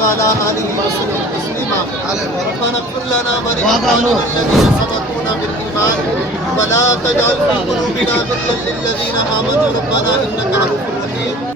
وعلى آله وسلم تسليما ربنا اغفر لنا ولإخواننا الذين سبقونا بالإيمان ولا تجعل في قلوبنا غلا للذين آمنوا ربنا إنك رؤوف رحيم